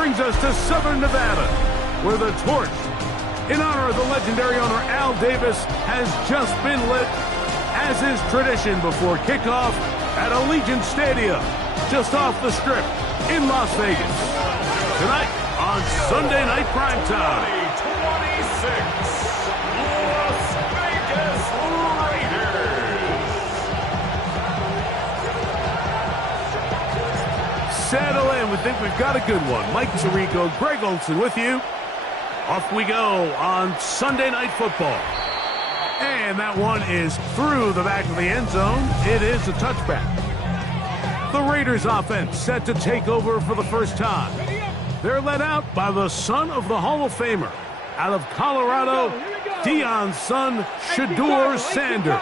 brings us to Southern Nevada, where the torch, in honor of the legendary owner Al Davis, has just been lit, as is tradition before kickoff at Allegiant Stadium, just off the Strip in Las Vegas. Tonight on Sunday Night Primetime. 2026 Las Vegas Raiders. Settle in. We think we've got a good one. Mike Tirico, Greg Olson with you. Off we go on Sunday Night Football. And that one is through the back of the end zone. It is a touchback. The Raiders offense set to take over for the first time. They're led out by the son of the Hall of Famer. Out of Colorado, Deion's son, Shedeur Sanders.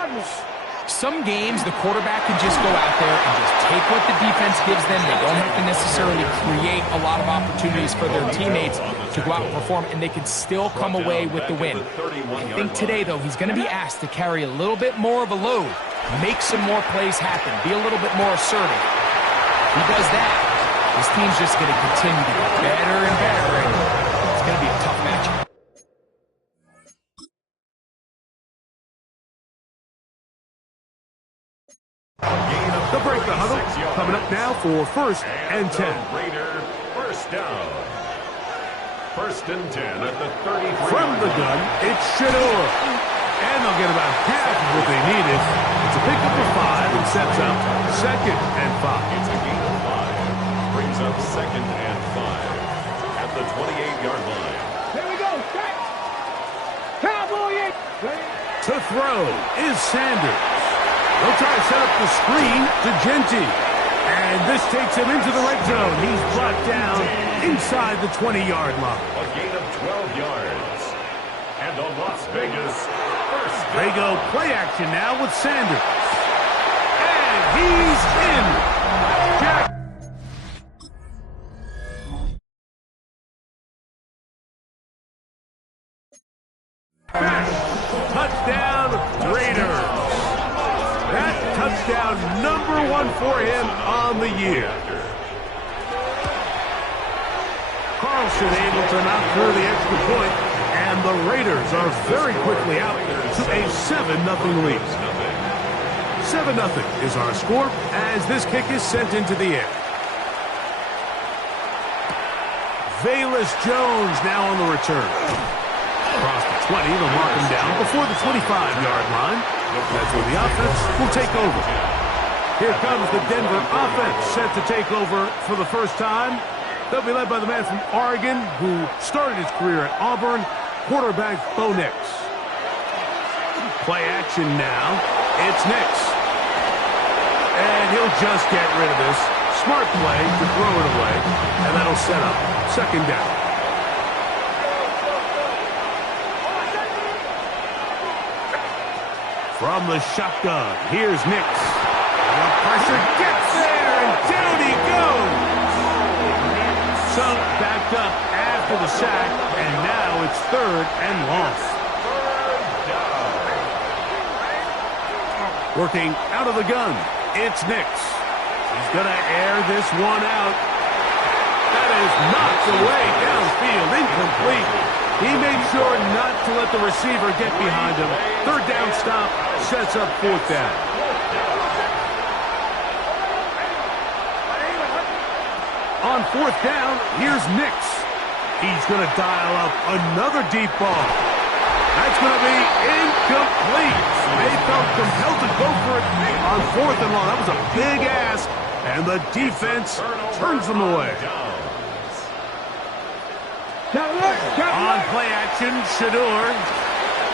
Some games, the quarterback can just go out there and just take what the defense gives them. They don't have to necessarily create a lot of opportunities for their teammates to go out and perform, and they can still come away with the win. I think today, though, he's going to be asked to carry a little bit more of a load, make some more plays happen, be a little bit more assertive. If he does that, his team's just going to continue to get better and better, and it's going to be a tough matchup. The break the huddle coming up now for 1st and 10. Raider first down. 1st and 10 at the 33. From the gun, it's Shedeur. And they'll get about half of what they needed. It's a pickup of 5 and sets up 2nd and 5. It's a gain of 5. Brings up 2nd and 5 at the 28-yard line. Here we go. Cowboy. To throw is Sanders. They'll try to set up the screen to Genty. And this takes him into the red zone. He's brought down inside the 20-yard line. A gain of 12 yards. And the Las Vegas first down. They go play action now with Sanders. And he's in. Jack. Touchdown, Raiders. That touchdown number 1 for him on the year. Carlson able to knock through the extra point, and the Raiders are very quickly out to a 7-0 lead. 7-0 is our score as this kick is sent into the air. Velus Jones now on the return. Across the 20, they'll mark him down before the 25-yard line. That's where the offense will take over. Here comes the Denver offense set to take over for the first time. They'll be led by the man from Oregon who started his career at Auburn, quarterback Bo Nix. Play action now. It's Nix. And he'll just get rid of this. Smart play to throw it away, and that'll set up 2nd down. From the shotgun, here's Nix. The pressure gets there, and down he goes. So backed up after the sack, and now it's 3rd and long. Working out of the gun, it's Nix. He's going to air this one out. That is knocked away downfield, incomplete. He made sure not to let the receiver get behind him. 3rd down stop sets up 4th down. On 4th down, here's Nix. He's going to dial up another deep ball. That's going to be incomplete. They felt compelled to go for it on 4th and long. That was a big ask, and the defense turns them away. On play action, Shedeur.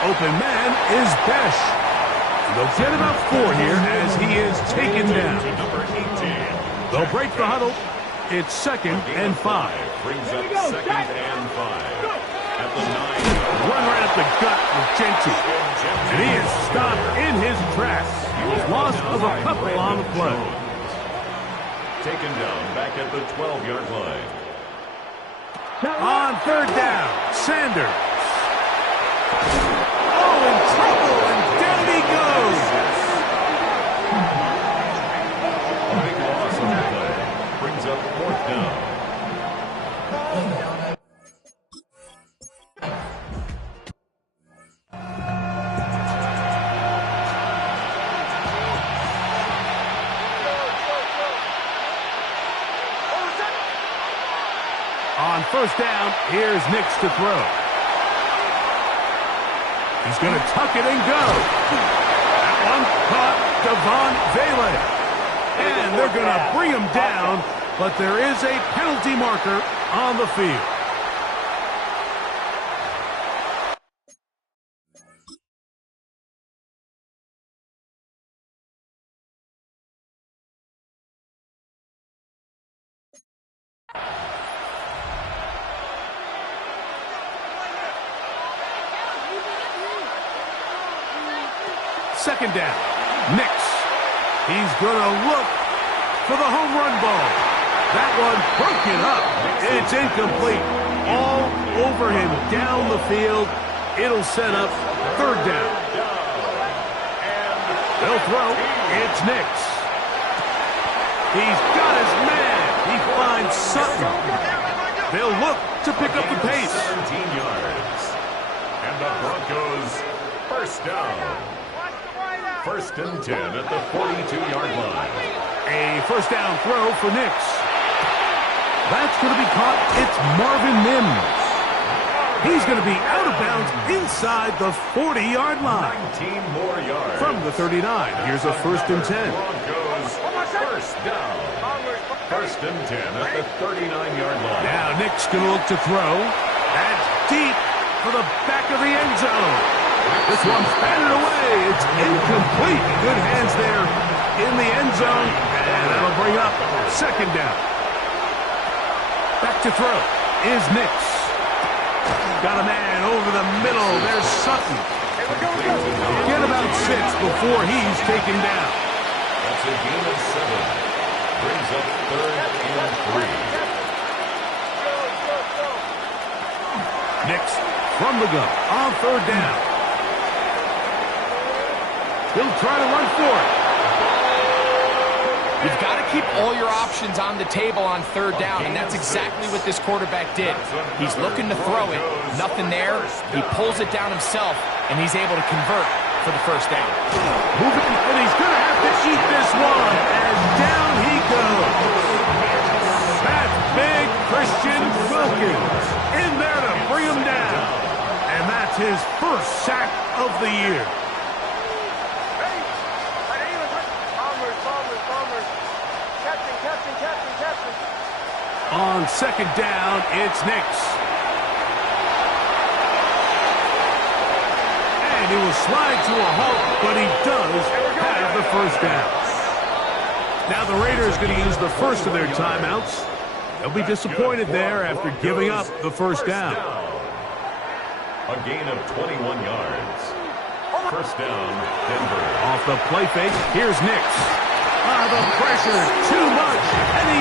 Open man is Besh. They'll get about 4 here as he is taken down. They'll break the huddle. It's 2nd and 5. Brings up 2nd and 5 at the 9. Run right up the gut with Genty. And he is stopped in his tracks. Loss of a couple on the play. Taken down back at the 12-yard line. On 3rd down, Sanders. Oh, in trouble, and down he goes. Big loss on the play. Brings up 4th down. On first down, here's Nix to throw. He's going to tuck it and go. That one caught Devon Vele. And they're going to bring him down, but there is a penalty marker on the field. Second down, Nix. He's going to look for the home run ball. That one broken up. It's incomplete. All over him down the field. It'll set up third down. They'll throw. It's Nix. He's got his man. He finds Sutton. They'll look to pick up the pace. 17 yards. And the Broncos first down. First and 10 at the 42-yard line. A first down throw for Nix. That's going to be caught. It's Marvin Mims. He's going to be out of bounds inside the 40-yard line. 19 more yards. From the 39, here's a first and 10. Broncos first down. First and 10 at the 39-yard line. Now Nix going to look to throw. That's deep for the back of the end zone. This one's batted away. It's incomplete. Good hands there in the end zone. And that'll bring up second down. Back to throw is Nix. Got a man over the middle. There's Sutton. Get about 6 before he's taken down. That's a gain of 7. Brings up third and 3. Nix from the gun on third down. He'll try to run for it. You've got to keep all your options on the table on third down, and that's exactly what this quarterback did. He's looking to throw it. Nothing there. He pulls it down himself, and he's able to convert for the first down. Moving, and he's going to have to eat this one, and down he goes. That's big Christian Wilkins in there to bring him down. And that's his first sack of the year. On second down, it's Nix. And he will slide to a halt, but he does have the first down. Now the Raiders going to use the first of their timeouts. They'll be disappointed there after giving up the first down. A gain of 21 yards. First down, Denver. Off the play fake, here's Nix. The pressure, too much, and he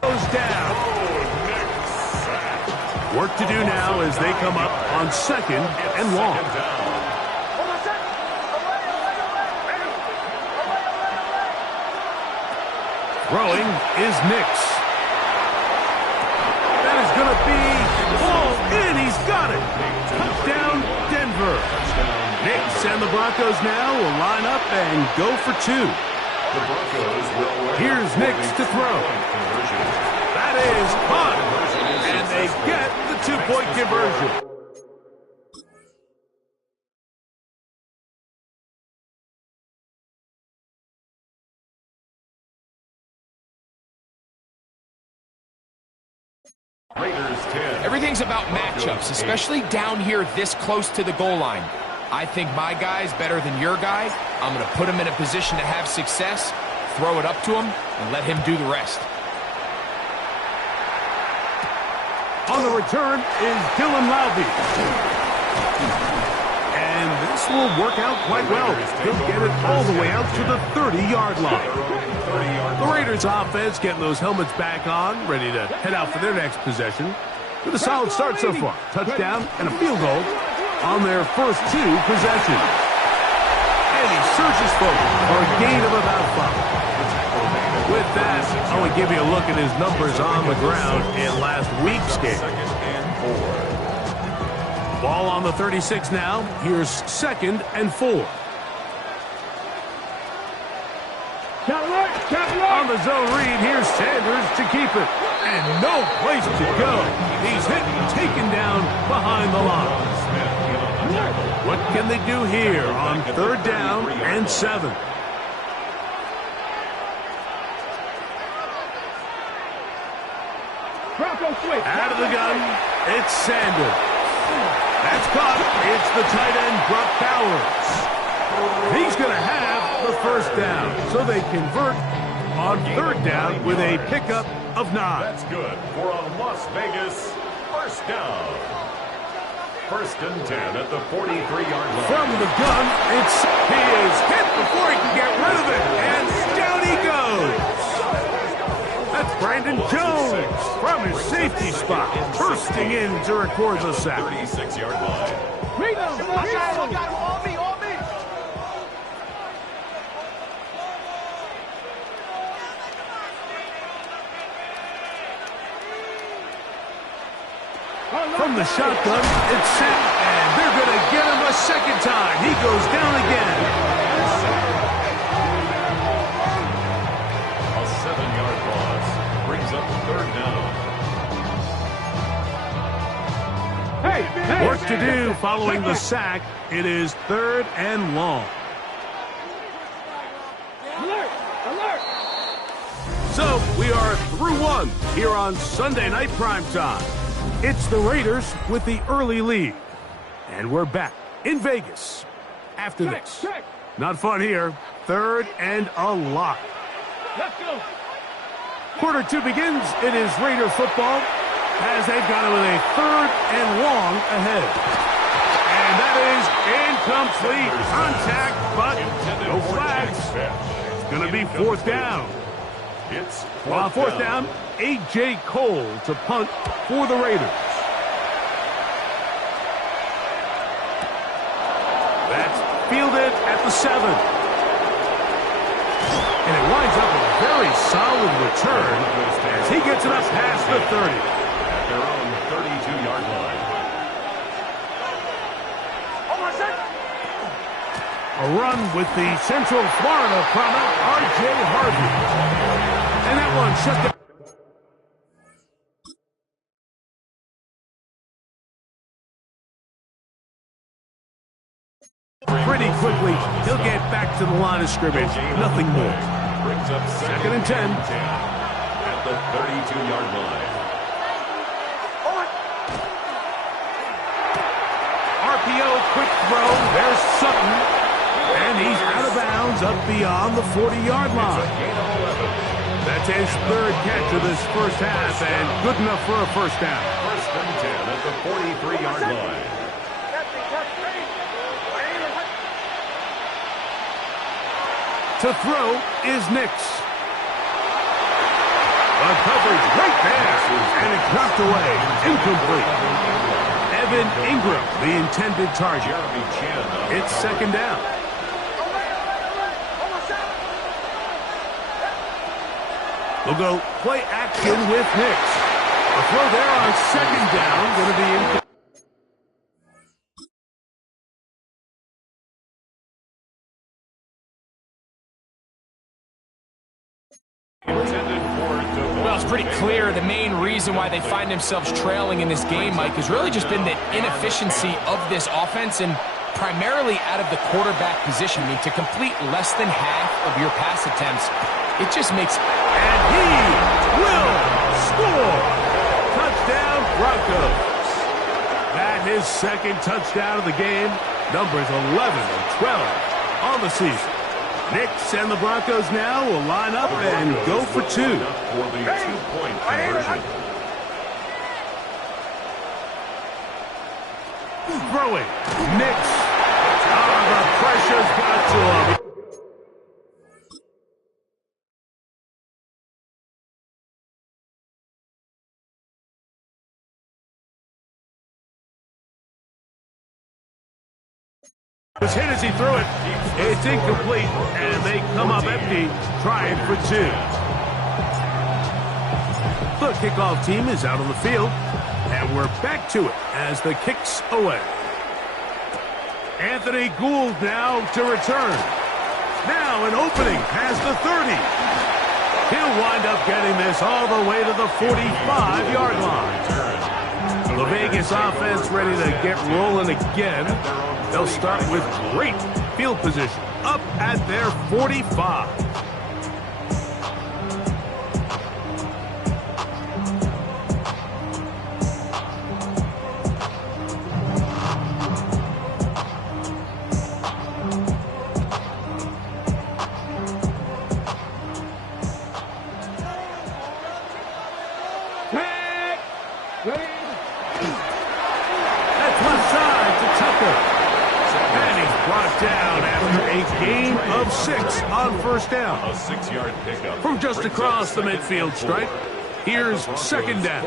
goes down. Work to do now as they come up on second and long. Throwing is Nix. That is going to be ball in. He's got it. Touchdown, Denver. Nix and the Broncos now will line up and go for 2. Here's Nix to throw. That is caught. And they get the 2-point conversion. Raiders 10. Everything's about matchups, especially down here this close to the goal line. I think my guy's better than your guy. I'm going to put him in a position to have success, throw it up to him, and let him do the rest. On the return is Dylan Laube. And this will work out quite well. He'll get it all the way out to the 30-yard line. The Raiders offense getting those helmets back on, ready to head out for their next possession. With a solid start so far. Touchdown and a field goal on their first 2 possessions. And he surges forward for a gain of about 5. With that, I want to give you a look at his numbers on the ground in last week's game. Ball on the 36 now. Here's second and 4. On the zone read, here's Sanders to keep it. And no place to go. He's hit and taken down behind the line. What can they do here on 3rd down and 7? Out of the gun, it's Sanders. That's caught. It's the tight end, Brock Bowers. He's going to have the 1st down, so they convert on 3rd down with a pickup of 9. That's good for a Las Vegas 1st down. 1st and 10 at the 43-yard line. From the gun, he is hit before he can get rid of it, and down he goes. That's Brandon Jones from his safety spot, bursting in to record the sack. 36-yard line. From the shotgun, it's set, and they're going to get him a 2nd time. He goes down again. A 7-yard loss brings up 3rd down. Work to do following the sack. It is 3rd and long. So we are through 1 here on Sunday Night Primetime. It's the Raiders with the early lead. And we're back in Vegas after this. Not fun here. 3rd and a lot. Let's go. Quarter 2 begins. It is Raider football as they've got it with a 3rd and long ahead. And that is incomplete contact, but no flags. It's going to be 4th down. It's On 4th down, A.J. Cole to punt for the Raiders. That's fielded at the 7. And it winds up a very solid return as he gets it up past the 30. At their own 32-yard line. A run with the Central Florida product, R.J. Harvey. And that one shut down. Pretty quickly, he'll get back to the line of scrimmage. Nothing more. Brings up 2nd and 10. At the 32-yard line. RPO, quick throw. There's Sutton. And he's out of bounds up beyond the 40-yard line. That's his 3rd catch of this 1st half, and good enough for a 1st down. 1st and 10 at the 43-yard line. To throw is Nix. A coverage right there, and it knocked away. Incomplete. Evan Ingram, the intended target. It's 2nd down. We'll go play action with Nix. A throw there on 2nd down, going to be incomplete. Well, it's pretty clear the main reason why they find themselves trailing in this game, Mike, has really just been the inefficiency of this offense and primarily out of the quarterback position. I mean, to complete less than half of your pass attempts, it just makes... And he will score! Touchdown, Broncos. That his 2nd touchdown of the game. Numbers 11 and 12 on the season. Nix and the Broncos now will line up and go for 2. For the 2-point conversion. Throwing. Nix. The pressure's got to him. Was hit as he threw it. It's incomplete, and they come up empty, trying for 2. The kickoff team is out on the field, and we're back to it as the kick's away. Anthony Gould now to return. Now an opening past the 30. getting this all the way to the 45-yard line. The Vegas offense ready to get rolling again. They'll start with great field position up at their 45. That's left side to Tucker. And he's brought down after a gain of 6 on first down. A 6-yard pickup. From just across the midfield stripe, here's second down.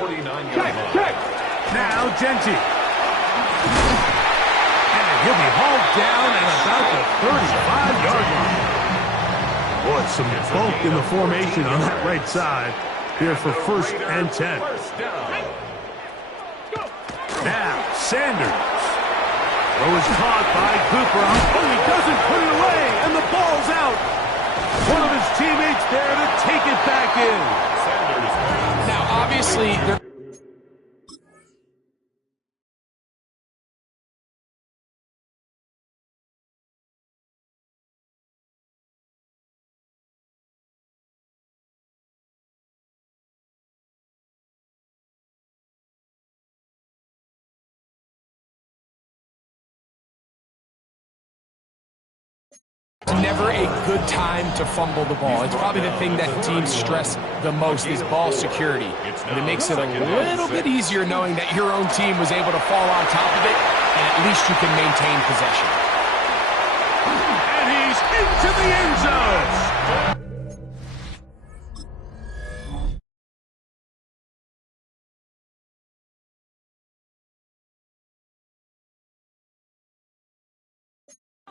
Now Genty. And he'll be hauled down at about the 35-yard line. Boy, some bulk in the formation on that right side. Here for first and 10. Now, Sanders. Throw is caught by Cooper. Oh, he doesn't put it away, and the ball's out. One of his teammates there to take it back in. Now, obviously, they're never a good time to fumble the ball. It's probably the thing that teams stress the most is ball security. And it makes it a little bit easier knowing that your own team was able to fall on top of it, and at least you can maintain possession. And he's into the end zone.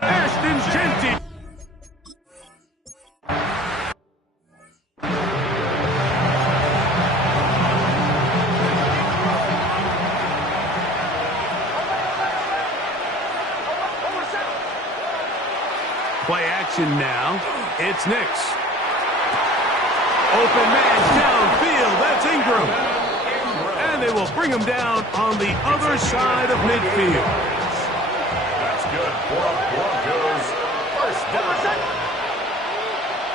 Ashton Genty. Play action now. It's Nix. Open man downfield. That's Ingram. And they will bring him down on the other side of midfield. That's good for Broncos. First down.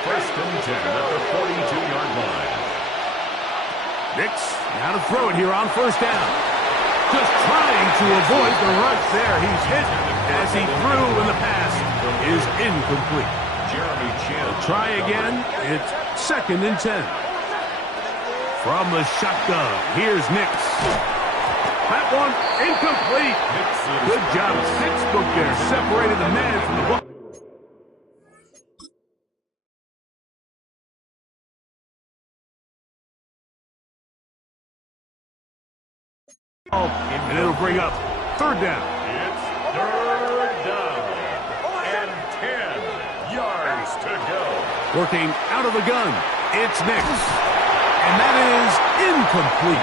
First and 10 at the 42-yard line. Nix now to throw it here on first down. Just trying to avoid the rush there. He's hit as he threw, and the pass is incomplete. Jeremy Chin. Try again. It's second and 10. From the shotgun, here's Nix. That one incomplete. Good job. Six-book there. Separated the man from the ball. And it'll bring up third down. It's third down. And 10 yards to go. Working out of the gun. It's Nix. And that is incomplete.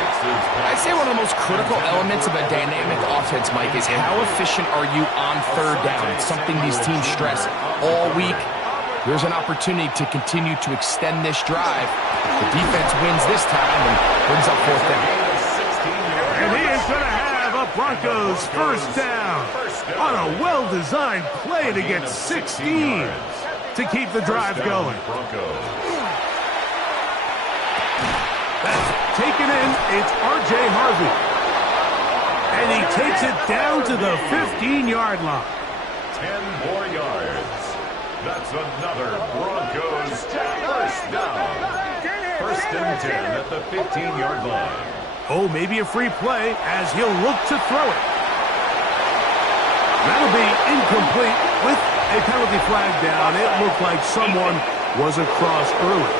I'd say one of the most critical elements of a dynamic offense, Mike, is how efficient are you on third down? It's something these teams stress all week. There's an opportunity to continue to extend this drive. The defense wins this time and brings up fourth down. And he is going to have a Broncos first down on a well-designed play to get 16 to keep the drive going. That's taken in. It's R.J. Harvey. And he takes it down to the 15-yard line. 10 more yards. That's another Broncos first down. First and 10 at the 15-yard line. Oh, maybe a free play as he'll look to throw it. That'll be incomplete with a penalty flag down. It looked like someone was across early.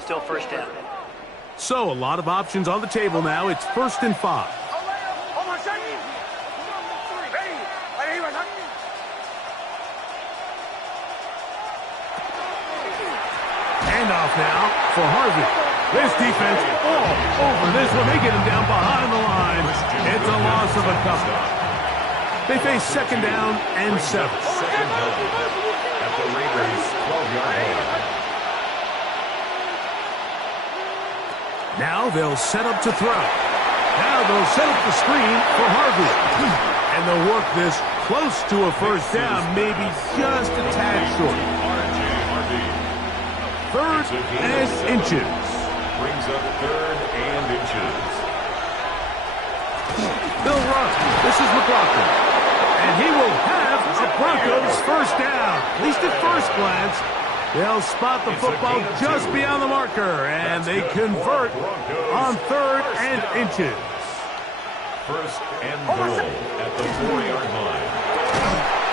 Still first down. So, a lot of options on the table now. It's first and 5. Handoff now for Harvey. This defense all over this one. They get him down behind the line. It's a loss of a couple. They face second down and 7. Second down at the Raiders' 12-yard line. Now they'll set up to throw. Now they'll set up the screen for Harvey. And they'll work this close to a first down, maybe just a tad short. Third and inches. Brings up third and inches. They'll run. This is McLaughlin. And he will have a Broncos first down. At least at first glance. They'll spot the football just beyond the marker. And they convert on third and inches. First and goal at the 4-yard line.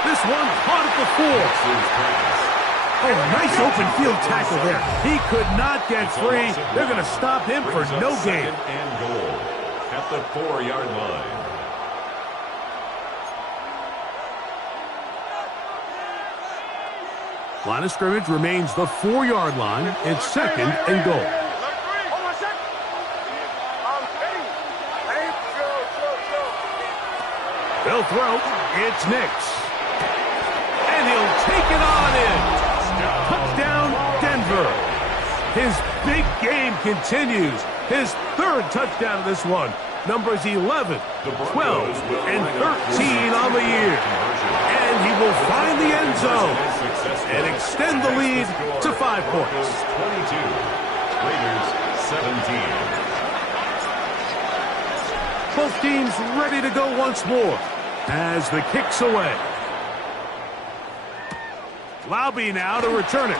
This one caught at the 4. Oh, nice open field tackle there. He could not get free. They're going to stop him for no gain. Second and goal at the 4-yard line. Line of scrimmage remains the 4-yard line. It's second and goal. They'll throw. It's Nix. And he'll take it on in. Touchdown, Denver. His big game continues. His third touchdown of this one. Numbers 11, 12, and 13 on the year. And he will find the end zone and extend the lead to 5 points. 22, Raiders 17. Both teams ready to go once more as the kick's away. Laube now to return it.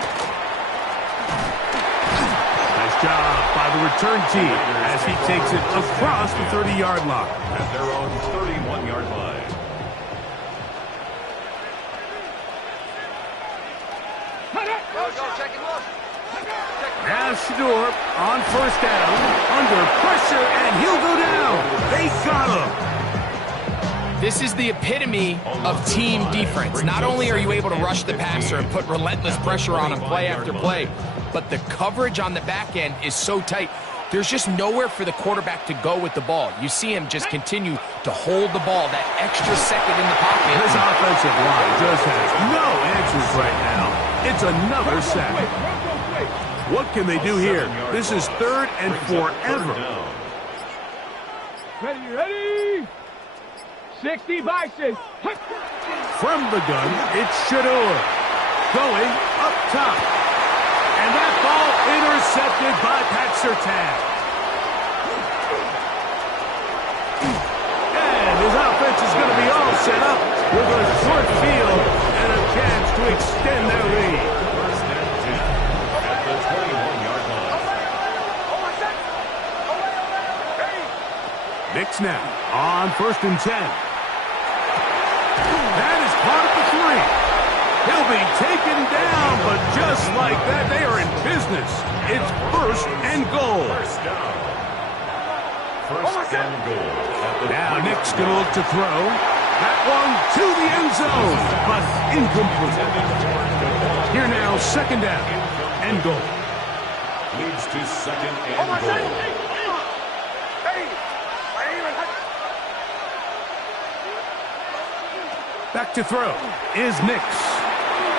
Nice job by the return team as he takes it across the 30-yard line. At their own 31-yard line. Now Shedeur on first down, under pressure, and he'll go down. They got him. This is the epitome of team defense. Not only are you able to rush the passer and put relentless pressure on him play after play, but the coverage on the back end is so tight. There's just nowhere for the quarterback to go with the ball. You see him just continue to hold the ball, that extra second in the pocket. His offensive line just has no answers right now. It's another sack. What can they do here? This is third and forever. Ready? 60 by 6. From the gun, it's Shedeur. Going up top. And that ball intercepted by Pat Surtain. And his offense is going to be all set up with a short field and a chance to extend their lead. First and 10 at the 21-yard line. Nix now on first and 10. That is part of the 3. He'll be taken down, but just like that, they are in business. It's first and goal. First down. First and goal. Now Nick's going to look to throw. That one to the end zone, but incomplete. Here now, second down and goal. Leads to second and goal. Back to throw is Nix.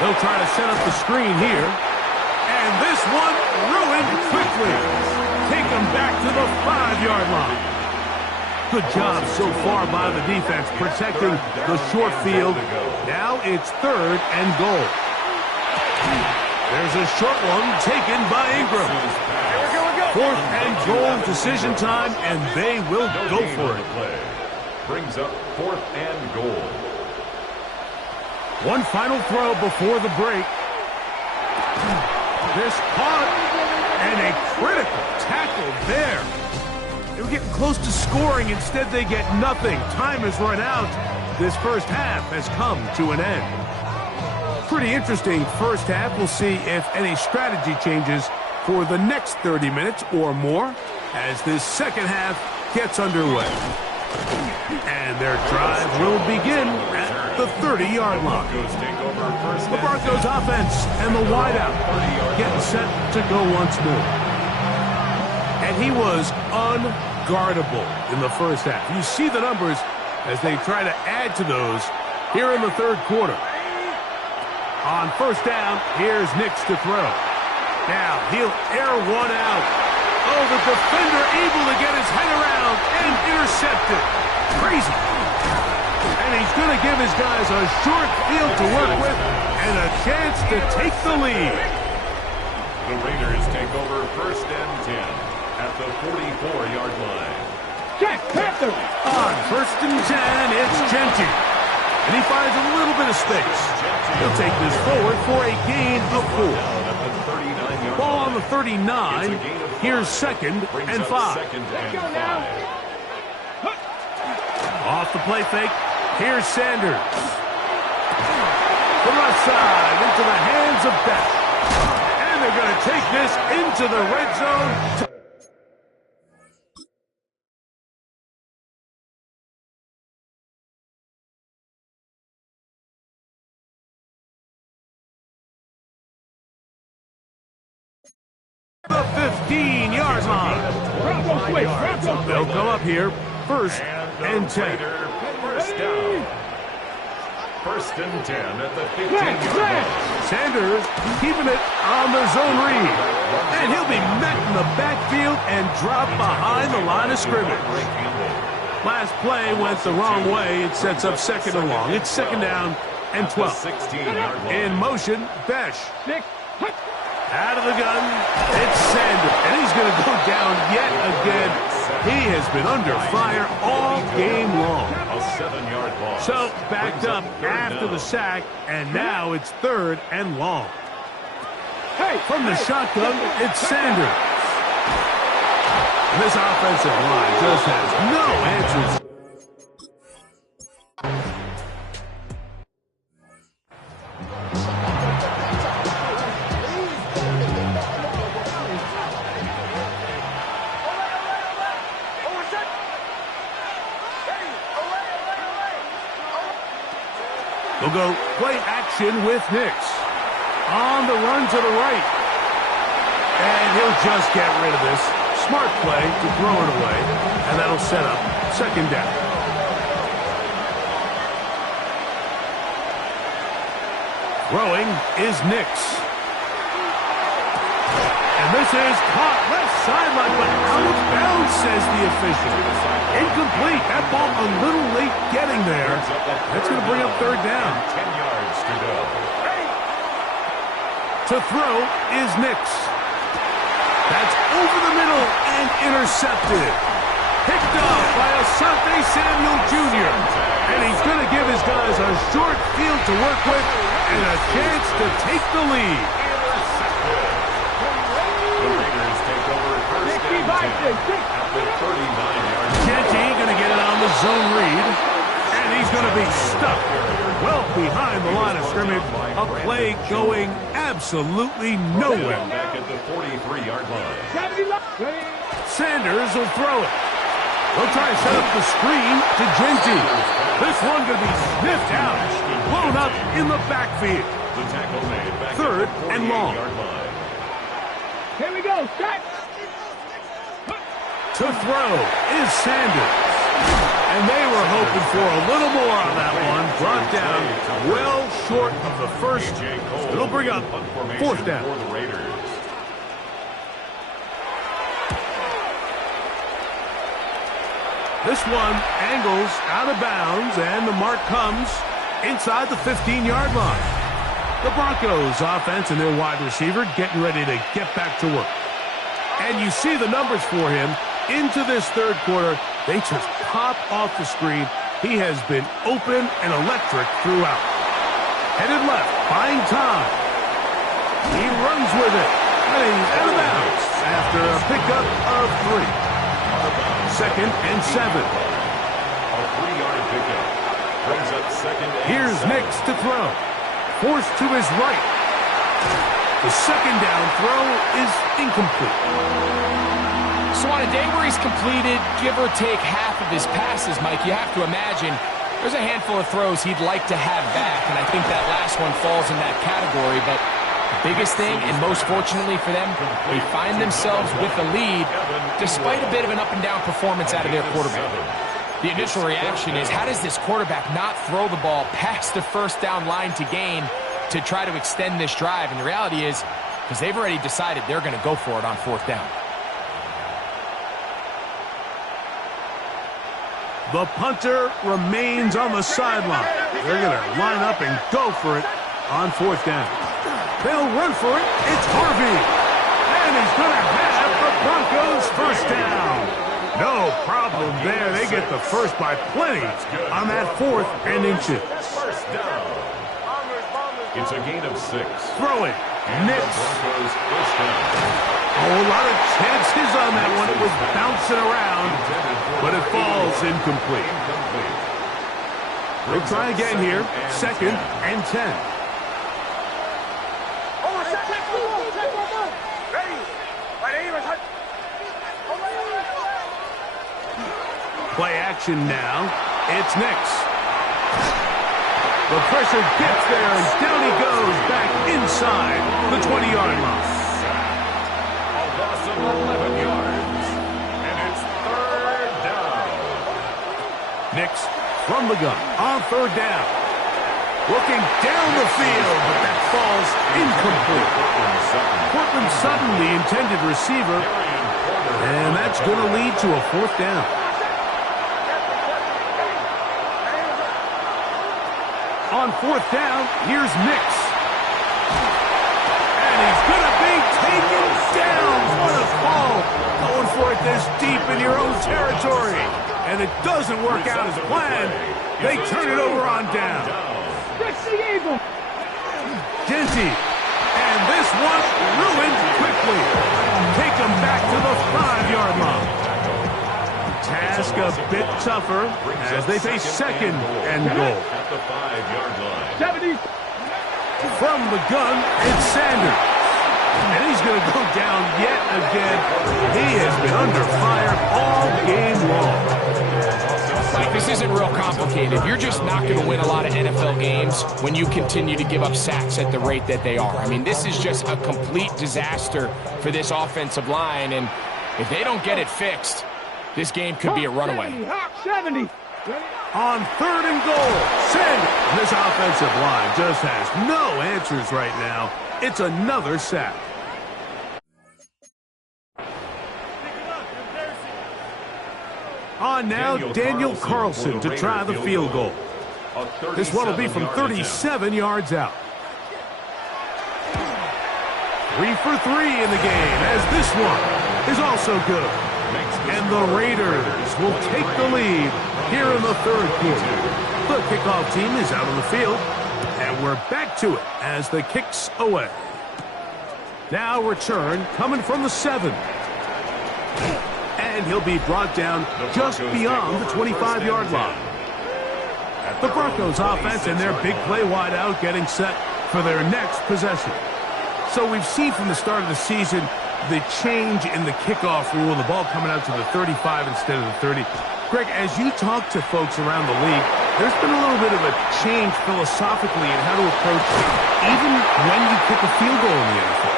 He'll try to set up the screen here. And this one ruined quickly. Take him back to the 5-yard line. Good job so far by the defense protecting the short field. Now it's third and goal. There's a short one taken by Ingram. Fourth and goal decision time, and they will go for it. Brings up fourth and goal. One final throw before the break. This caught, and a critical tackle there. They were getting close to scoring. Instead, they get nothing. Time has run out. This first half has come to an end. Pretty interesting first half. We'll see if any strategy changes for the next 30 minutes or more as this second half gets underway. And their drive will begin at the 30-yard line. The Broncos offense and the wideout getting set to go once more. And he was unguardable in the first half. You see the numbers. as they try to add to those here in the third quarter. On first down, here's Nix to throw. Now he'll air one out. Oh, the defender able to get his head around and intercept it. Crazy. And he's going to give his guys a short field to work with and a chance to take the lead. The Raiders take over first and 10 at the 44-yard line. Check, Panther. On first and 10, it's Genty. And he finds a little bit of space. He'll take this forward for a gain of 4. Ball on the 39. Here's second and 5. Off the play fake. Here's Sanders. The left side into the hands of Beck. And they're going to take this into the red zone. The 15-yard line. They'll come up here first and 10. First down. First and 10 at the 15-yard line. Sanders keeping it on the zone read. And he'll be met in the backfield and dropped behind the line of scrimmage. Last play went the wrong way. It sets up second and long. It's second down and 12. In motion, Besh. Out of the gun, it's Sanders, and he's going to go down yet again. He has been under fire all game long. A 7-yard loss. So, backed up after the sack, and now it's third and long. From the shotgun, it's Sanders. And this offensive line just has no answers. We'll go play action with Nix. On the run to the right. And he'll just get rid of this. Smart play to throw it away. And that'll set up second down. Throwing is Nix. And this is caught left sideline, but out of bounds, says the official. Incomplete. That ball a little late getting there. That's going to bring up third down. 10 yards to go. To throw is Nix. That's over the middle and intercepted. Picked off by Asante Samuel Jr. And he's going to give his guys a short field to work with and a chance to take the lead. The Raiders take over first and 10 at the 39-yard line. Genty going to get it on the zone read. And he's going to be stuck well behind the line of scrimmage. A play going absolutely nowhere. Back at the 43-yard line. Sanders will throw it. They'll try to set up the screen to Genty. This one going to be sniffed out. Blown up in the backfield. The tackle made back Third at the and long. 48-yard line. Here we go, set. To throw is Sanders. And they were hoping for a little more on that one. Brought down well short of the first. It'll bring up fourth down. For the Raiders. This one angles out of bounds, and the mark comes inside the 15-yard line. The Broncos offense and their wide receiver getting ready to get back to work. And you see the numbers for him into this third quarter. They just pop off the screen. He has been open and electric throughout. Headed left, buying time. He runs with it. And he's out of bounds after a pickup of 3. Second and 7. A 3-yard pickup. Brings up second and Here's 7. Nix to throw. Forced to his right. The second down throw is incomplete. So on a day where he's completed, give or take half of his passes, Mike, you have to imagine there's a handful of throws he'd like to have back, and I think that last one falls in that category. But the biggest thing, and most fortunately for them, they find themselves with the lead despite a bit of an up-and-down performance out of their quarterback. The initial reaction is, how does this quarterback not throw the ball past the first down line to gain to try to extend this drive? And the reality is, because they've already decided they're going to go for it on fourth down. The punter remains on the sideline. They're going to line up and go for it on fourth down. They'll run for it. It's Harvey. And he's going to have the Broncos first down. No problem there. They get the first by plenty on that 4th and inches. First down. It's a gain of 6. Throw it. Nix. Broncos first down. Oh, a lot of chances on that one. It was bouncing around, but it falls incomplete. They'll try again here. 2nd and 10. Play action now. It's Nix. The pressure gets there, and down he goes back inside the 20-yard line. A loss of 11 yards, and it's 3rd down. Nix from the gun on 3rd down. Looking down the field, but that falls incomplete. Cortland Sutton, the intended receiver, and that's going to lead to a 4th down. On 4th down, here's Nix. And he's going to be taken down. What a call. Going for it this deep in your own territory. And it doesn't work out as planned. They turn it over on down. Genty. And this one ruined quickly. Take them back to the 5-yard line. Task a bit tougher as they face 2nd and goal. At the 5-yard line. 70. From the gun, it's Sanders. And he's going to go down yet again. He has been under fire all game long. Like, this isn't real complicated. You're just not going to win a lot of NFL games when you continue to give up sacks at the rate that they are. I mean, this is just a complete disaster for this offensive line. And if they don't get it fixed, this game could be a runaway. 70. On 3rd and goal, Sanders. This offensive line just has no answers right now. It's another sack. On now, Daniel Carlson to try the field goal. This one will be from 37 yards out. 3 for 3 in the game, as this one is also good. And the Raiders will take the lead here in the 3rd quarter. The kickoff team is out on the field, and we're back to it as the kick's away. Now return coming from the 7. And he'll be brought down just beyond the 25-yard line. The Broncos offense and their big play wideout getting set for their next possession. So we've seen from the start of the season the change in the kickoff rule, the ball coming out to the 35 instead of the 30. Greg, as you talk to folks around the league, there's been a little bit of a change philosophically in how to approach even when you kick a field goal in the NFL.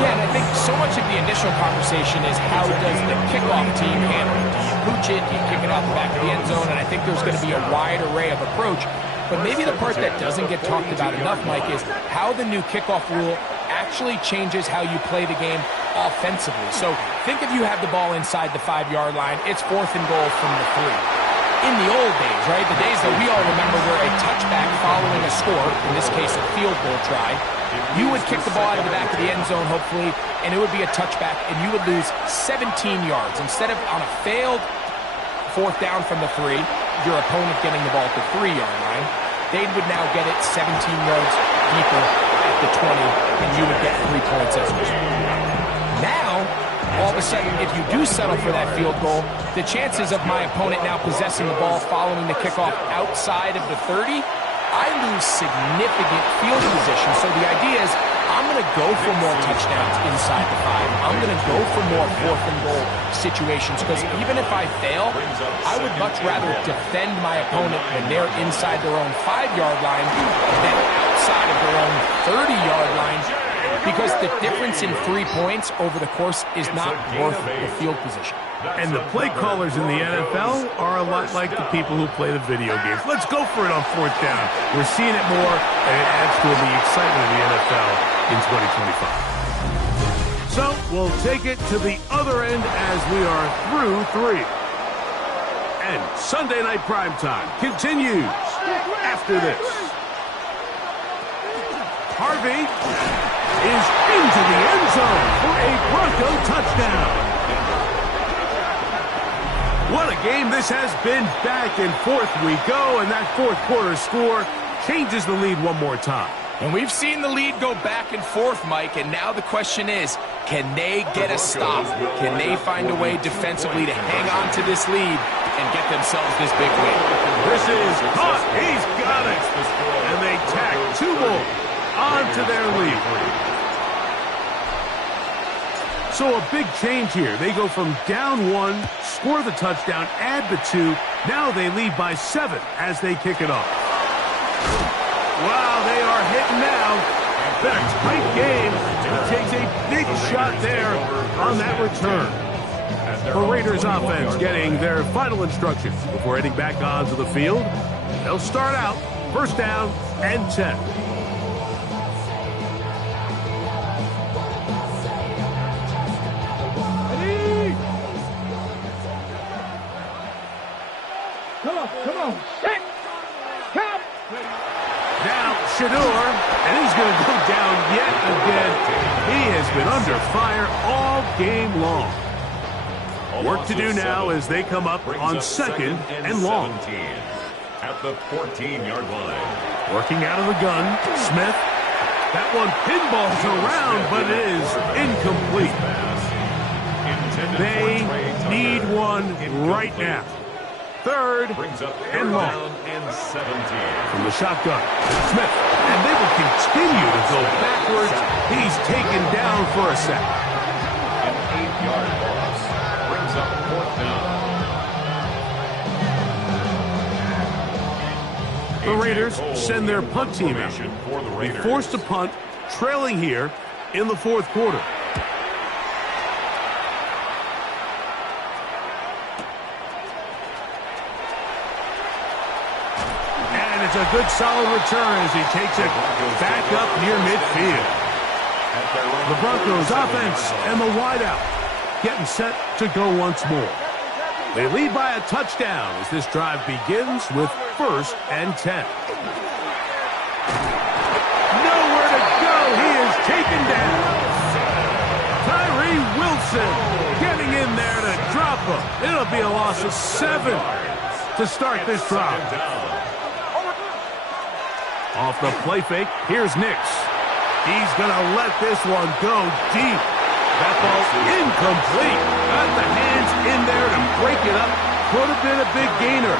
Yeah, and I think so much of the initial conversation is how does the kickoff team handle it? Do you pooch it? Do you kick it out the back of the end zone? And I think there's going to be a wide array of approach. But maybe the part that doesn't get talked about enough, Mike, is how the new kickoff rule actually changes how you play the game offensively. So think if you have the ball inside the 5-yard line, it's 4th and goal from the 3. In the old days, right, the days that we all remember were a touchback following a score, in this case a field goal try, you would kick the ball out of the back of the end zone, hopefully, and it would be a touchback, and you would lose 17 yards. Instead of on a failed 4th down from the 3, your opponent getting the ball at the 3-yard line, they would now get it 17 yards deeper at the 20, and you would get 3 points as well. Now, all of a sudden, if you do settle for that field goal, the chances of my opponent now possessing the ball following the kickoff outside of the 30, I lose significant field position. So the idea is I'm going to go for more touchdowns inside the 5. I'm going to go for more 4th and goal situations because even if I fail, I would much rather defend my opponent when they're inside their own 5-yard line than outside of their own 30-yard line because the difference in 3 points over the course is not worth the field position. And the play callers in the NFL are a lot like the people who play the video games. Let's go for it on 4th down. We're seeing it more, and it adds to the excitement of the NFL in 2025. So we'll take it to the other end as we are through 3. And Sunday Night Primetime continues after this. Harvey is into the end zone for a Bronco touchdown. What a game this has been. Back and forth we go, and that 4th quarter score changes the lead one more time. And we've seen the lead go back and forth, Mike, and now the question is, can they get a stop? Can they find a way defensively to hang on to this lead and get themselves this big win? This is caught. He's got it. And they tack 2 more onto their lead. So a big change here. They go from down 1, score the touchdown, add the 2. Now they lead by 7 as they kick it off. Wow, they are hitting now. Been a tight game. He takes a big shot there on that return. The Raiders offense getting their final instructions before heading back onto the field. They'll start out 1st down and 10. Come on. Set. Count. Now Shedeur, and he's going to go down yet again. He has been under fire all game long. Work to do now as they come up on 2nd and long. At the 14-yard line. Working out of the gun, Smith. That one pinballs around, but it is incomplete. They need one right now. 3rd and long. From the shotgun, Smith. And they will continue to go backwards. He's taken down for a sack. An 8-yard loss. Brings up 4th down. The Raiders send their punt team out. They forced a punt, trailing here in the 4th quarter. It's a good solid return as he takes it back up near midfield. The Broncos offense and the wideout getting set to go once more. They lead by a touchdown as this drive begins with 1st and 10. Nowhere to go. He is taken down. Tyree Wilson getting in there to drop him. It'll be a loss of 7 to start this drive. Off the play fake, here's Nix. He's going to let this one go deep. That ball incomplete. Got the hands in there to break it up. Could have been a big gainer.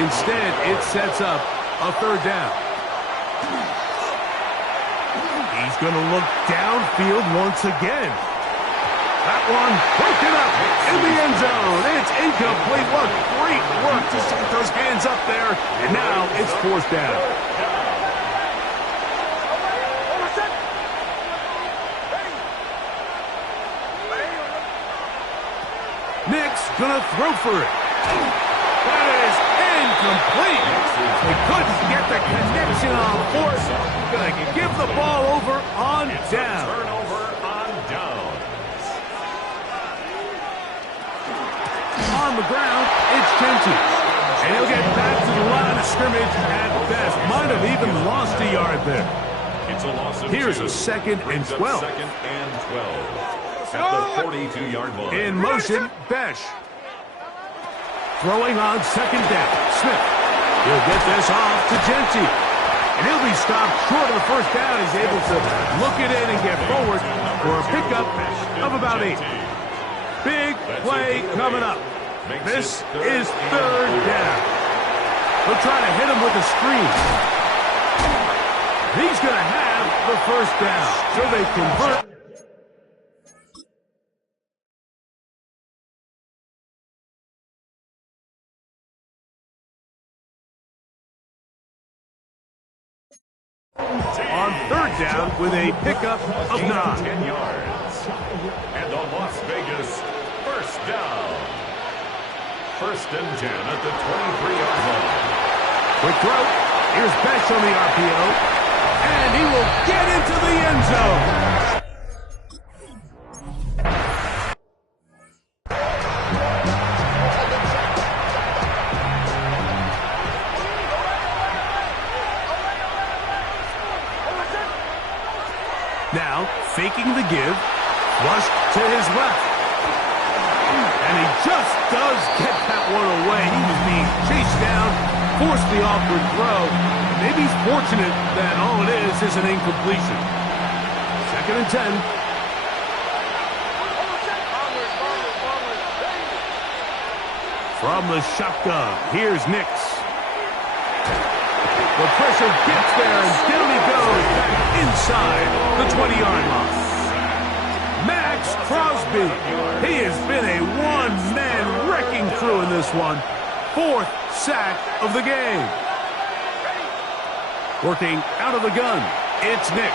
Instead, it sets up a 3rd down. He's going to look downfield once again. That one broken up in the end zone. It's incomplete. What great work to set those hands up there. And now it's 4th down. Nix gonna throw for it. That is incomplete. They couldn't get the connection on 4th. Gonna give the ball over on down. Turnover on down. On the ground, it's Genty. And he'll get back to the line of scrimmage at best. Might have even lost a yard there. It's a loss of Here's 2. a 2nd and 12. 2nd and 12. At the 42-yard line. In motion, Besh. Throwing on 2nd down. Smith. He'll get this off to Genty. And he'll be stopped short of the 1st down. He's able to look it in and get forward for a pickup of about 8. Big play coming up. This is 3rd down. They'll try to hit him with a screen. He's going to have the 1st down. So they convert. on third down with a pickup of 9. 10 yards. And the Las Vegas first down. First and 10 at the 23-yard line. Quick throw. Here's Besh on the RPO. And he will get into the end zone. Now, faking the give, flush to his left. And he just does get that one away. He was being chased down, forced the awkward throw. Maybe he's fortunate that all it is an incompletion. Second and 10. From the shotgun, here's Nix. The pressure gets there, and down he goes back inside the 20-yard line. Max Crosby. He has been a one-man wrecking crew in this one. 4th sack of the game. Working out of the gun, it's Nix.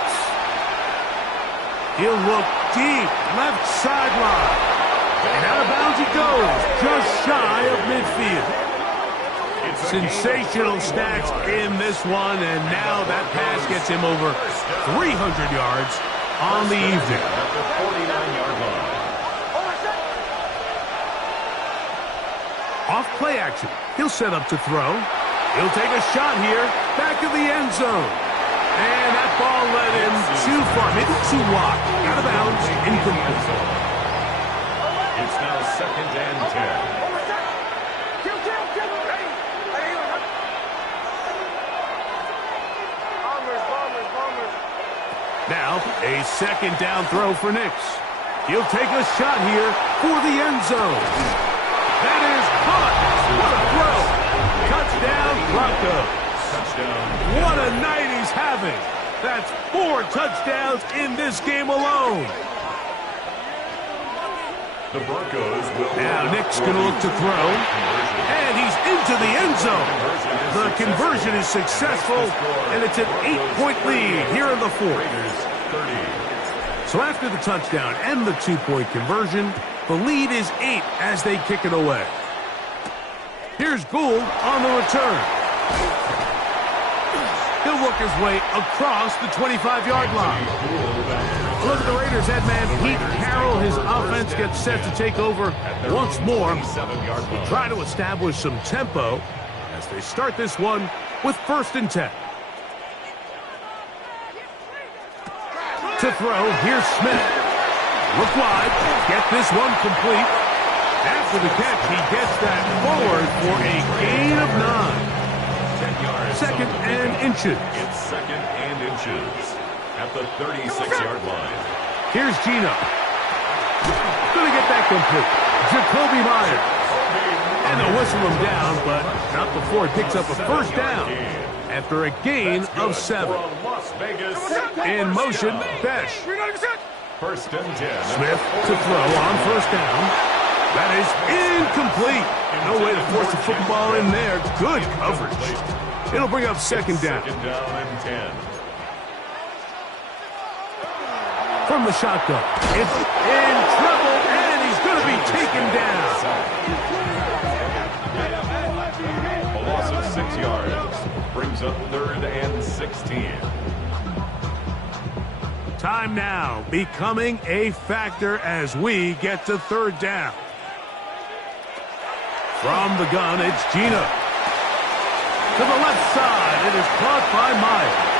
He'll look deep, left sideline. And out of bounds he goes, just shy of midfield. Sensational stats in this one, and now that pass gets him over 300 yards on the evening. At the 49-yard line. Off play action. He'll set up to throw. He'll take a shot here, back of the end zone. And that ball led him too far, maybe too wide. Out of bounds, incomplete. It's now second and 10. Now, a second down throw for Nix. He'll take a shot here for the end zone. That is caught. What a throw. Touchdown, Broncos. Touchdown. What a night he's having. That's 4 touchdowns in this game alone. The Broncos will Now Nick's going to look to throw. And he's into the end zone. The conversion is successful, and it's an 8-point lead here in the 4th. So after the touchdown and the 2-point conversion, the lead is 8 as they kick it away. Here's Gould on the return. He'll work his way across the 25-yard line. Look at the Raiders head man, Pete Carroll. His offense gets set to take over once more. They try to establish some tempo as they start this one with first and 10. To throw, here's Smith. Look wide, get this one complete. After the catch, he gets that forward for a gain of 9. 10 yards. Second and inches. It's second and inches at the 36-yard line. Here's Gino. Gonna get that complete. Jacoby Myers. And they'll whistle him down, but not before he picks up a first down after a gain of 7. Las Vegas. In motion, Besh. First and 10. Smith to throw on first down. That is incomplete. No way to force the football in there. Good coverage. It'll bring up second down. Second down and 10. From the shotgun. It's in trouble, and he's going to be taken down. A loss of 6 yards brings up third and 16. Time now becoming a factor as we get to third down. From the gun, it's Gino. To the left side, it is caught by Myers.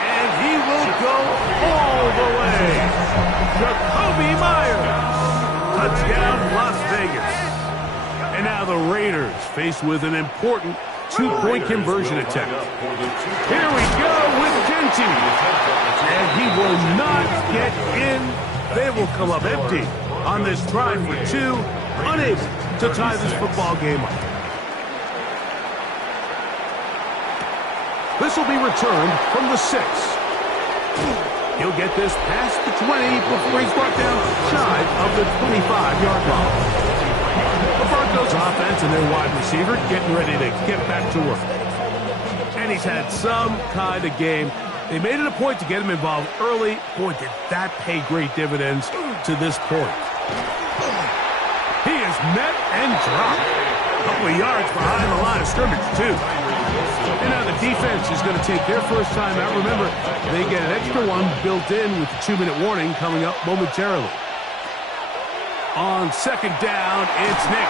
And he will go all the way. Jacoby Myers. Touchdown, Las Vegas. And now the Raiders faced with an important 2-point conversion attempt. Here we go with Genty. And he will not get in. They will come up empty on this try for 2. Unable to tie this football game up. This will be returned from the 6. He'll get this past the 20 before he's brought down shy of the 25-yard line. The Broncos offense and their wide receiver getting ready to get back to work. And he He's had some kind of game. They made it a point to get him involved early. Boy, did that pay great dividends to this point. He is met and dropped. A couple of yards behind the line of scrimmage, too. And now the defense is going to take their first time out. Remember, they get an extra one built in with the 2-minute warning coming up momentarily. On second down, it's Nix.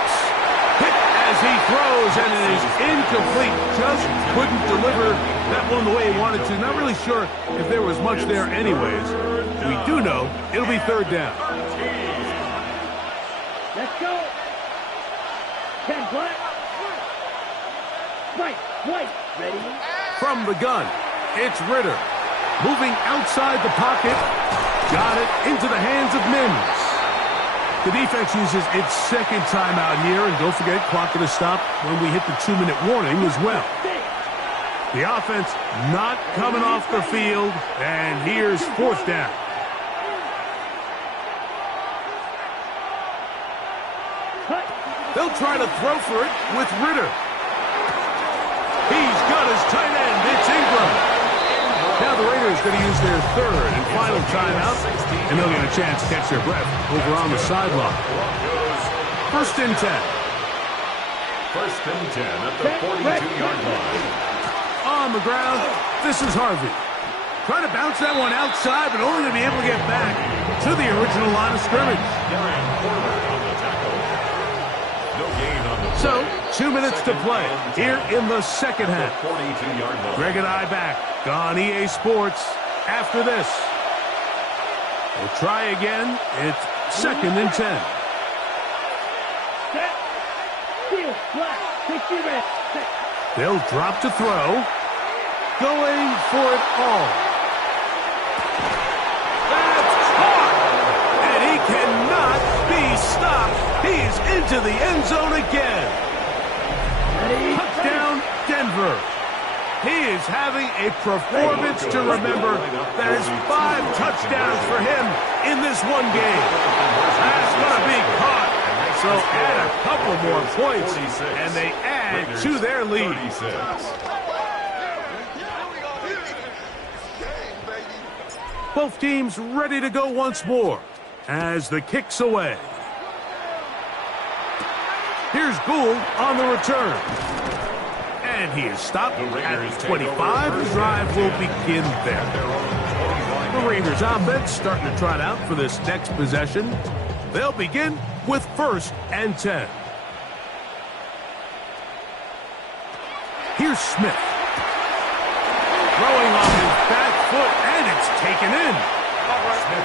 Hit as he throws, and it is incomplete. Just couldn't deliver that one the way he wanted to. Not really sure if there was much there anyways. We do know it'll be third down. Let's go. 10 black. White. Ready? From the gun, it's Ritter. Moving outside the pocket. Got it into the hands of Mims. The defense uses its second timeout here, and don't forget, clock going to stop when we hit the 2-minute warning as well. The offense not coming off the field, and here's fourth down. They'll try to throw for it with Ritter. He's got his tight end. It's Ingram. Now the Raiders going to use their third and final timeout, and they'll get a chance to catch their breath over on the sideline. First and 10. First and 10 at the 42-yard line. On the ground, this is Harvey. Trying to bounce that one outside, but only to be able to get back to the original line of scrimmage. So, 2 minutes to play here in the second half. Greg and I back on EA Sports after this. We'll try again. It's second and 10. Set. Field. Black. 60 red. Set. They'll drop to throw. Going for it all. That's caught! And he cannot be stopped. He's into the end zone again. Touchdown, Denver. He is having a performance to remember. That is 5 touchdowns for him in this one game. That's going to be caught. So add a couple more points, and they add to their lead. Both teams ready to go once more as the kick's away. Here's Gould on the return. And he is stopped at 25. The drive will begin there. The Raiders offense starting to trot out for this next possession. They'll begin with first and 10. Here's Smith. Throwing on his back foot, and it's taken in.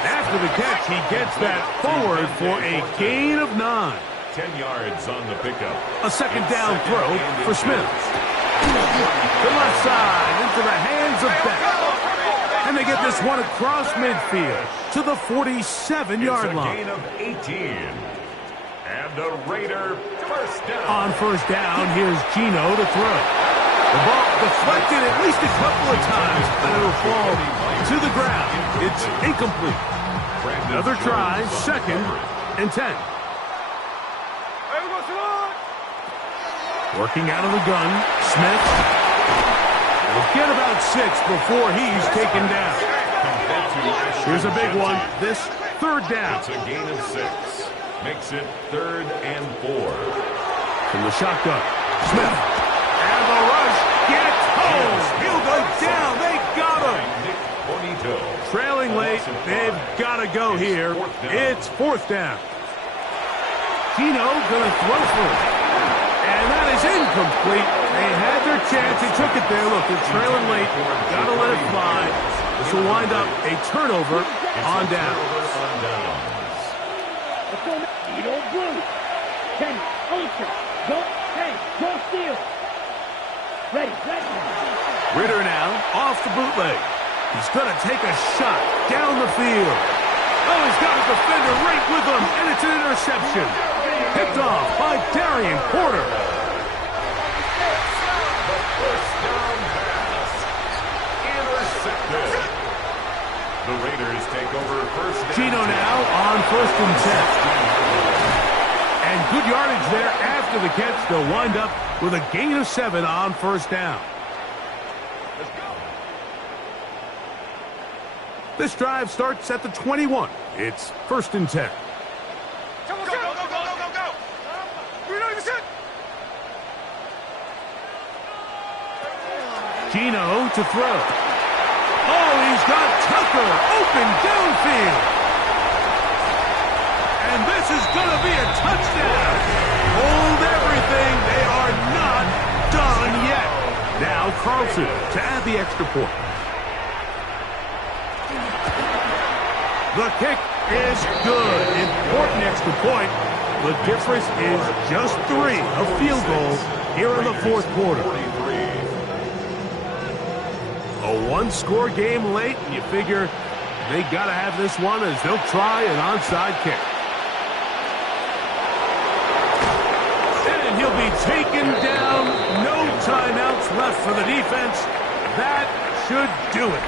After the catch, he gets that forward for a gain of 9. 10 yards on the pickup. A second down throw for Smith. The left side into the hands of Beck. And they get this one across midfield to the 47-yard line. Gain of 18. And a Raider first down. On first down, here's Geno to throw. The ball deflected at least a couple of times, but it'll fall to the ground. It's incomplete. Another try, second and 10. Working out of the gun, Smith will get about 6 before he's taken down. Here's a big one. This third down. It's a gain of 6. Makes it 3rd and 4. From the shotgun, Smith. And the rush gets home. He'll go down. They got him. Trailing late. They've got to go here. It's fourth down. Geno going to throw for it. And that is incomplete. They had their chance. They took it there. Look, they're trailing late. Got to let it fly. This will wind up a turnover on down. Blue. 10. Ultra. Go steal. Ready. Ritter now off the bootleg. He's going to take a shot down the field. Oh, he's got a defender right with him, and it's an interception. Picked off by Darian Porter. The first down pass. Intercepted. The Raiders take over first down. Geno now on first and 10. And good yardage there after the catch. They'll wind up with a gain of 7 on first down. This drive starts at the 21. It's 1st and 10. Go, go, go, go, go, go, go! Gino to throw. Oh, he's got Tucker open downfield. And this is going to be a touchdown. Hold everything. They are not done yet. Now Carlson to add the extra point. The kick is good. Important extra point. The difference is just 3, a field goal here in the 4th quarter. A one-score game late, and you figure they got to have this one as they'll try an onside kick. And he'll be taken down. No timeouts left for the defense. That should do it.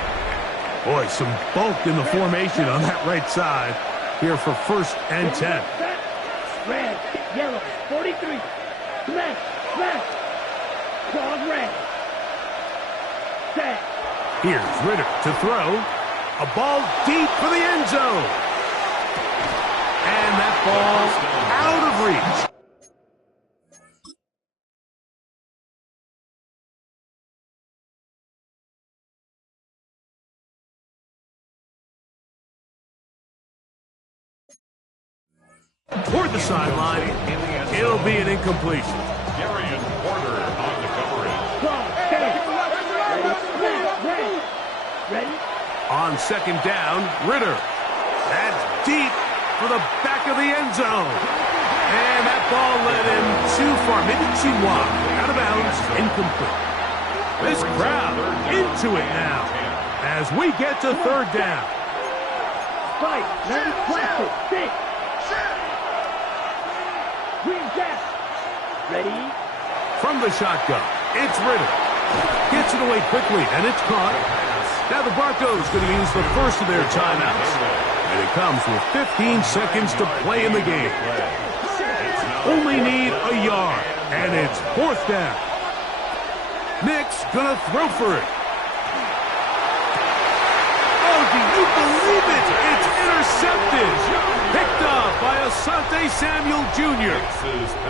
Boy, some bulk in the formation on that right side here for 1st and 10. Red, yellow, 43. Smash, smash. Claws red. Set. Here's Ritter to throw. A ball deep for the end zone. And that ball out of reach. Toward the sideline, it'll be an incompletion. Darian Porter on the coverage. Claws, set. Ready, ready. On 2nd down, Ritter. That's deep for the back of the end zone. And that ball led him too far, maybe too wide. Out of bounds, incomplete. This crowd into it now as we get to 3rd down. Fight, ready, plastic, 6. Green gas. Ready. From the shotgun, it's Ritter. Gets it away quickly, and it's caught. Now the Broncos going to use the first of their timeouts. And it comes with 15 seconds to play in the game. Only need a yard, and it's 4th down. Nick's going to throw for it. Oh, do you believe it? It's intercepted. Picked up by Asante Samuel Jr.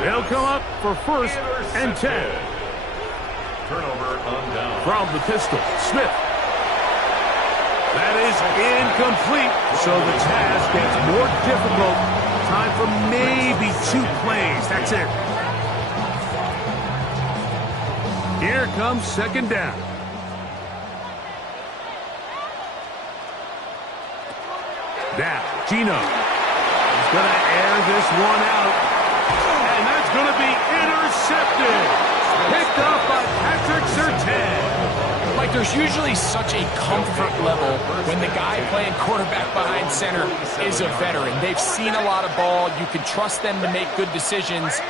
They'll come up for 1st and 10. Turnover on down. From the pistol, Smith. That is incomplete, so the task gets more difficult. Time for maybe 2 plays. That's it. Here comes 2nd down. Now, Gino. He's going to air this one out. And that's going to be intercepted. Picked up by Patrick Surtain. Like, there's usually such a comfort level when the guy playing quarterback behind center is a veteran. They've seen a lot of ball. You can trust them to make good decisions.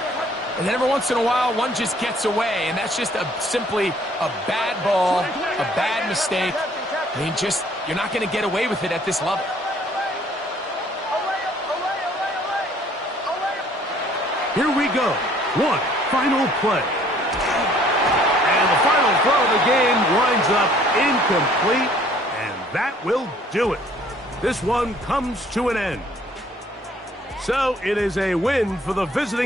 And then every once in a while, one just gets away. And that's just simply a bad ball, a bad mistake. I mean, you're not going to get away with it at this level. Here we go. One final play. And the final throw of the game winds up incomplete, and that will do it. This one comes to an end. So it is a win for the visiting